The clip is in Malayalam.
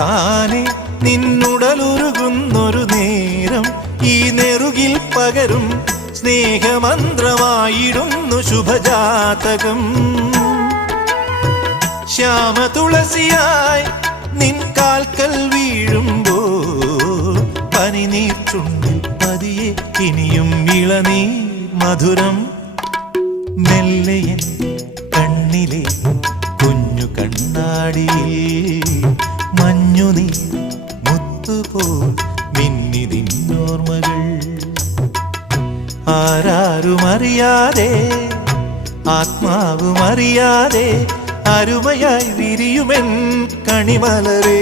താനെ നിന്നുടലുരുകുന്നൊരു നേരം ഈ നെറുകിൽ പകരും സ്നേഹമന്ത്രമായിടുന്നു ശുഭജാതകം. ശ്യാമതുളസിയായി നിൻ കാൽക്കൽ വീഴുമ്പോൾ പനിനീർ ചുണ്ടിൽ പതിയെ ഇനിയും ഇളനീർ മധുരം. മെല്ലയൻ കണ്ണിലെ കുഞ്ഞു കണ്ണാടിയിൽ മഞ്ഞുനീർ മുത്തുപോൽ മിന്നിതിന്നോർമ്മകൾ. ആരാരുമറിയാതെ ആത്മാവുമറിയാതെ അരുമയായി വിരിയുമെൻ കണിമലരേ.